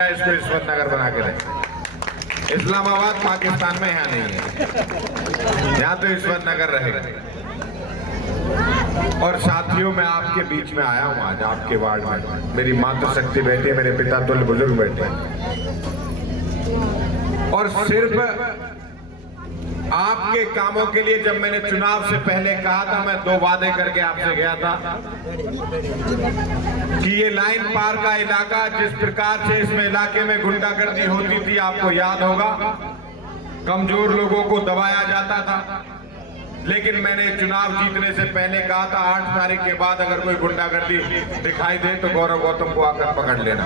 इसको इस्मत नगर बना के रहे। इस्लामाबाद पाकिस्तान में यहाँ नहीं है, यहाँ तो इस्मत नगर रहेगा। और साथियों, मैं आपके बीच में आया हूँ आज, आपके वार्ड में। मेरी मातृशक्ति बैठे, मेरे पिता तुल्य बुजुर्ग बैठे, और सिर्फ आपके कामों के लिए जब मैंने चुनाव से पहले कहा था, मैं 2 वादे करके आपसे गया था कि ये लाइन पार का इलाका, जिस प्रकार से इसमें इलाके में गुंडागर्दी होती थी, आपको याद होगा, कमजोर लोगों को दबाया जाता था। लेकिन मैंने चुनाव जीतने से पहले कहा था 8 तारीख के बाद अगर कोई गुंडागर्दी दिखाई दे तो गौरव गौतम को आकर पकड़ लेना,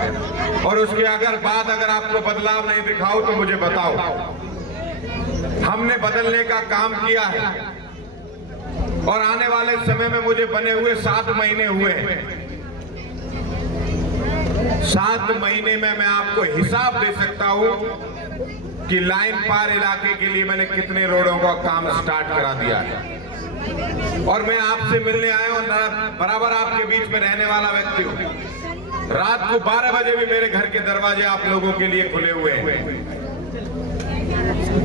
और उसके अगर आपको बदलाव नहीं दिखाओ तो मुझे बताओ। हमने बदलने का काम किया है, और आने वाले समय में मुझे बने हुए 7 महीने हुए हैं। 7 महीने में मैं आपको हिसाब दे सकता हूं कि लाइन पार इलाके के लिए मैंने कितने रोडों का काम स्टार्ट करा दिया है। और मैं आपसे मिलने आया हूं, बराबर आपके बीच में रहने वाला व्यक्ति हूं। रात को 12 बजे भी मेरे घर के दरवाजे आप लोगों के लिए खुले हुए हैं,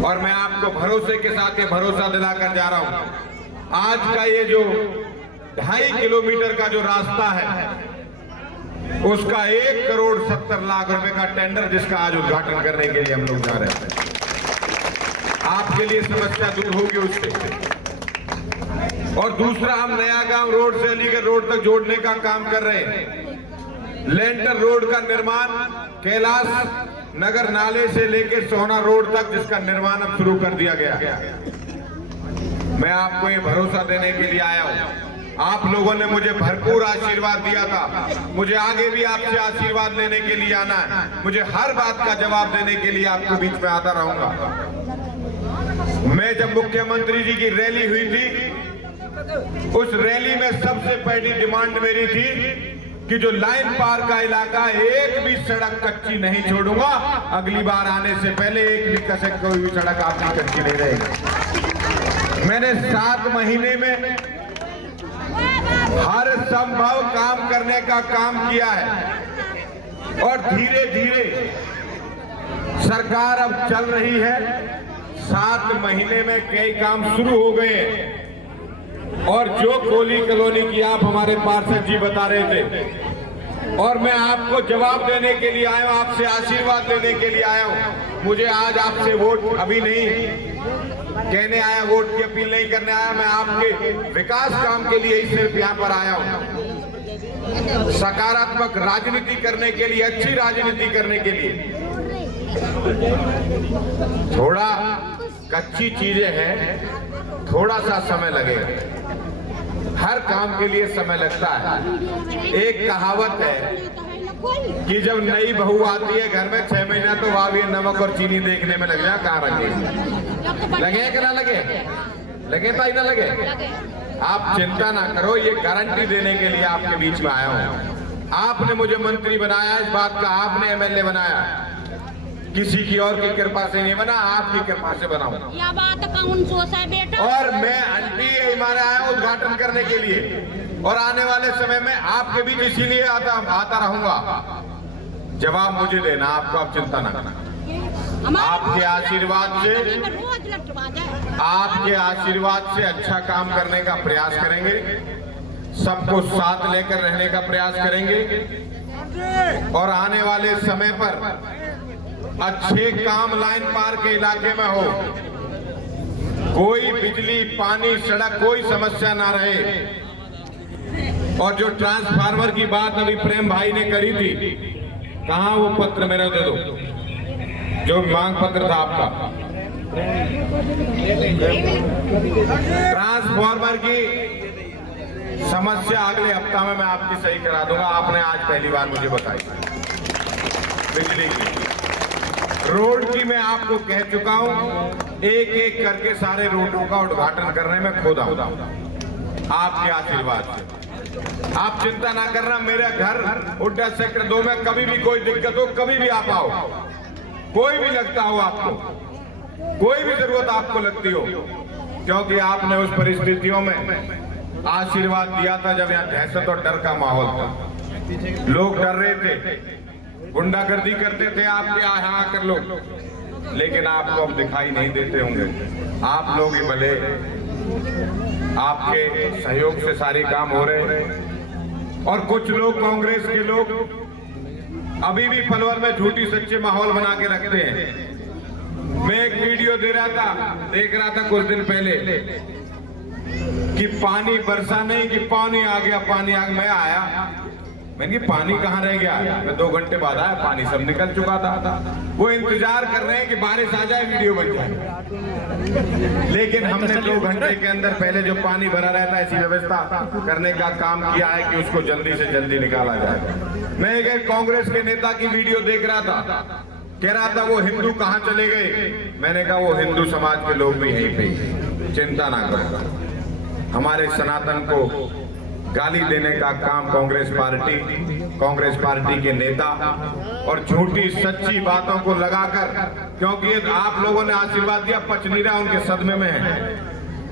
और मैं आपको भरोसे के साथ ये भरोसा दिलाकर जा रहा हूं। आज का ये जो 2.5 किलोमीटर का जो रास्ता है, उसका 1 करोड़ 70 लाख रुपए का टेंडर, जिसका आज उद्घाटन करने के लिए हम लोग जा रहे हैं। आपके लिए समस्या दूर होगी उससे। और दूसरा, हम नया गांव रोड से अलीगढ़ रोड तक जोड़ने का काम कर रहे हैं। लेंटर रोड का निर्माण कैलाश नगर नाले से लेकर सोहना रोड तक, जिसका निर्माण अब शुरू कर दिया गया। मैं आपको ये भरोसा देने के लिए आया हूं। आप लोगों ने मुझे भरपूर आशीर्वाद दिया था, मुझे आगे भी आपसे आशीर्वाद लेने के लिए आना है। मुझे हर बात का जवाब देने के लिए आपके बीच में आता रहूंगा। मैं जब मुख्यमंत्री जी की रैली हुई थी, उस रैली में सबसे पहली डिमांड मेरी थी कि जो लाइन पार का इलाका, एक भी सड़क कच्ची नहीं छोड़ूंगा। अगली बार आने से पहले एक भी कसक कोई भी सड़क आपकी कच्ची नहीं रहेगी। मैंने 7 महीने में हर संभव काम करने का काम किया है, और धीरे धीरे सरकार अब चल रही है। 7 महीने में कई काम शुरू हो गए हैं। और जो कोली कॉलोनी की आप हमारे पार्षद जी बता रहे थे, और मैं आपको जवाब देने के लिए आया हूं, आपसे आशीर्वाद लेने के लिए आया हूं। मुझे आज आपसे वोट अभी नहीं कहने आया, वोट की अपील नहीं करने आया। मैं आपके विकास काम के लिए ही सिर्फ यहाँ पर आया हूं, सकारात्मक राजनीति करने के लिए, अच्छी राजनीति करने के लिए। थोड़ा कच्ची चीजें हैं, थोड़ा सा समय लगेगा। हर काम के लिए समय लगता है। एक कहावत है कि जब नई बहू आती है घर में, 6 महीना तो वहां भी नमक और चीनी देखने में लग जाए, कहाँ लगे, लगे कि ना लगे, लगे तो ही ना लगे। आप चिंता ना करो, ये गारंटी देने के लिए आपके बीच में आया हूं। आपने मुझे मंत्री बनाया, इस बात का आपने MLA बनाया, किसी की और की कृपा से नहीं बना, आपकी कृपा से बना। यह बात कौन सोच है बेटा? और मैं आंटी हमारे आया हूं उद्घाटन करने के लिए, और आने वाले समय में आपके बीच इसीलिए आता रहूंगा। जवाब मुझे देना, आपको आप चिंता ना करना। आपके आशीर्वाद से अच्छा काम करने का प्रयास करेंगे, सबको साथ लेकर रहने का प्रयास करेंगे, और आने वाले समय पर अच्छे काम लाइन पार के इलाके में हो। कोई बिजली, पानी, सड़क, कोई समस्या ना रहे। और जो ट्रांसफार्मर की बात अभी प्रेम भाई ने करी थी, कहां वो पत्र मेरा दे दो, जो मांग पत्र था आपका। ट्रांसफार्मर की समस्या अगले हफ्ता में मैं आपकी सही करा दूंगा। आपने आज पहली बार मुझे बताई। बिजली की, रोड की मैं आपको कह चुका हूं, एक एक करके सारे रोडों का उद्घाटन करने में खुद आऊंगा आपके आशीर्वाद से। आप चिंता ना करना, मेरा घर हुड्डा सेक्टर 2 में कभी भी कोई दिक्कत हो, कभी भी आप आओ। कोई भी लगता हो आपको, कोई भी जरूरत आपको लगती हो, क्योंकि आपने उस परिस्थितियों में आशीर्वाद दिया था जब यहाँ दहशत और डर का माहौल था। लोग डर रहे थे, गुंडागर्दी करते थे आपके यहाँ कर लो, लेकिन आपको अब दिखाई नहीं देते होंगे। आप लोग ही भले, आपके सहयोग से सारे काम हो रहे हैं। और कुछ लोग, कांग्रेस के लोग अभी भी पलवल में झूठी सच्चे माहौल बना के रखते हैं। मैं एक वीडियो देख रहा था कुछ दिन पहले कि पानी बरसा नहीं, कि पानी आ गया, पानी आ गया। मैं आया, मैंने पानी कहाँ रह गया? मैं 2 घंटे बाद आया, पानी सब निकल चुका था। वो इंतजार कर रहे हैं कि बारिश आ जाए, वीडियो बन जाए। लेकिन हमने 2 घंटे के अंदर पहले जो पानी भरा रहता है, ऐसी व्यवस्था करने का काम किया है कि उसको जल्दी से जल्दी निकाला जाए। मैं एक कांग्रेस के नेता की वीडियो देख रहा था, कह रहा था वो हिंदू कहाँ चले गए। मैंने कहा वो हिंदू समाज के लोग भी यहीं पे, चिंता ना करो। हमारे सनातन को गाली देने का काम कांग्रेस पार्टी के नेता और झूठी सच्ची बातों को लगाकर, क्योंकि आप लोगों ने आशीर्वाद दिया, पचनीरा उनके सदमे में है।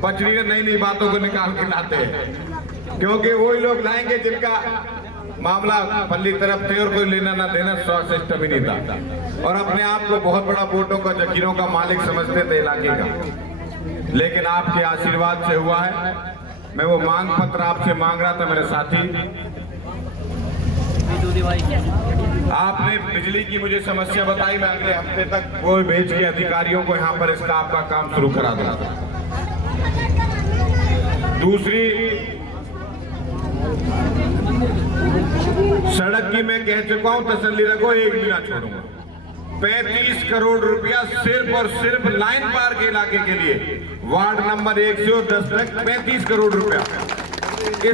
पचनीरा नई नई बातों को निकाल के लाते हैं, क्योंकि वही लोग लाएंगे जिनका मामला पल्ली तरफ थे और कोई लेना ना देना सिस्टम ही नहीं था, और अपने आप को बहुत बड़ा वोटों का, जखीरों का मालिक समझते थे इलाके का। लेकिन आपके आशीर्वाद से हुआ है। मैं वो मांग पत्र आपसे मांग रहा था मेरे साथी। आपने बिजली की मुझे समस्या बताई, मैं अगले हफ्ते तक वो भेज के अधिकारियों को यहाँ पर इसका आपका काम शुरू करा दूंगा। दूसरी, सड़क की मैं कह चुका हूं, तसल्ली रखो, एक भी ना छोड़ूंगा। 35 करोड़ रुपया सिर्फ और सिर्फ लाइन पार के इलाके के लिए, वार्ड नंबर 1 से 10 तक 35 करोड़ रुपया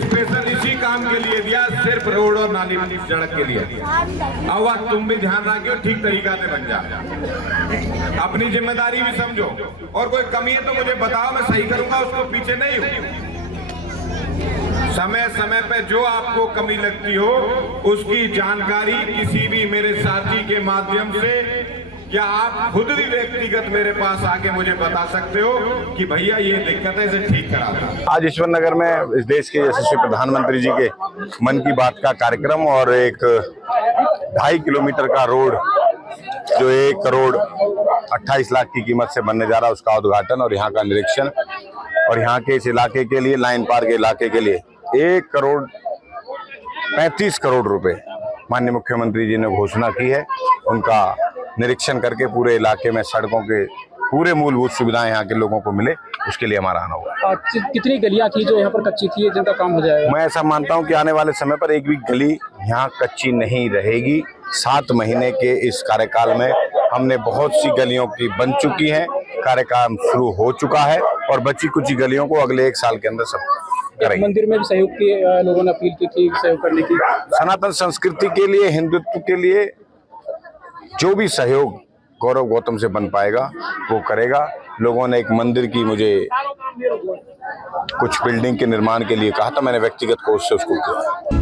स्पेशल इसी काम के लिए दिया, सिर्फ रोड और नाली सड़क के लिए। अब तुम भी ध्यान रखो, ठीक तरीका से बन जा, अपनी जिम्मेदारी भी समझो, और कोई कमी है तो मुझे बताओ, मैं सही करूंगा, उसको पीछे नहीं हूं। समय समय पे जो आपको कमी लगती हो उसकी जानकारी किसी भी मेरे साथी के माध्यम से, या आप खुद भी व्यक्तिगत मेरे पास आके मुझे बता सकते हो कि भैया ये दिक्कत है, इसे ठीक करा दो। आज ईश्वर नगर में इस देश के यशस्वी प्रधानमंत्री जी के मन की बात का कार्यक्रम और एक 2.5 किलोमीटर का रोड जो 1 करोड़ 28 लाख की कीमत से बनने जा रहा है, उसका उद्घाटन और यहाँ का निरीक्षण, और यहाँ के इस इलाके के लिए, लाइन पार के इलाके के लिए 1 करोड़ 35 करोड़ रुपए माननीय मुख्यमंत्री जी ने घोषणा की है। उनका निरीक्षण करके पूरे इलाके में सड़कों के पूरे मूलभूत सुविधाएं यहाँ के लोगों को मिले, उसके लिए हमारा आना होगा। कितनी गलियां थी जो यहाँ पर कच्ची थी, जिनका काम हो जाएगा? मैं ऐसा मानता हूँ कि आने वाले समय पर एक भी गली यहाँ कच्ची नहीं रहेगी। 7 महीने के इस कार्यकाल में हमने बहुत सी गलियों की बन चुकी हैं, कार्यक्रम शुरू हो चुका है, और बची कुछ गलियों को अगले 1 साल के अंदर सब करेंगे। मंदिर में भी सहयोग की लोगों ने अपील की थी, सहयोग करने की। सनातन संस्कृति के लिए, हिंदुत्व के लिए जो भी सहयोग गौरव गौतम से बन पाएगा वो करेगा। लोगों ने एक मंदिर की, मुझे कुछ बिल्डिंग के निर्माण के लिए कहा था, मैंने व्यक्तिगत कोष से उसको किया।